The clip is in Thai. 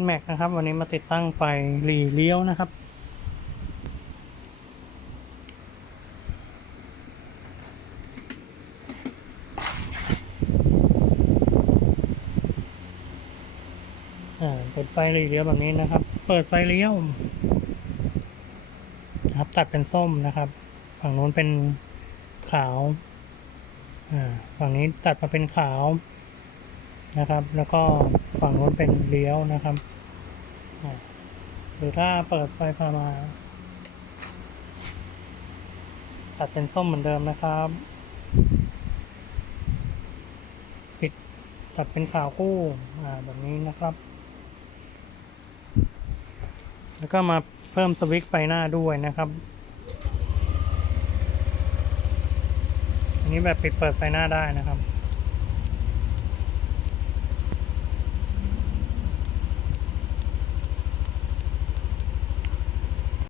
NMAX นะครับ วันนี้มาติดตั้งไฟหลีเลี้ยวนะครับ เปิดไฟหลีเลี้ยวแบบนี้นะครับ เปิดไฟเลี้ยวนะครับตัดเป็นส้มนะครับ ฝั่งนู้นเป็นขาว อ่า ฝั่งนี้ตัดมาเป็นขาว นะครับ แล้วก็ฝั่งนู้นเป็นเลี้ยวนะครับ หรือถ้าเปิดไฟพามาตัดเป็นส้มเหมือนเดิมนะครับ ปิดตัดเป็นขาวคู่แบบนี้นะครับ แล้วก็มาเพิ่มสวิตช์ไฟหน้าด้วยนะครับอันนี้แบบปิดเปิดไฟหน้าได้นะครับ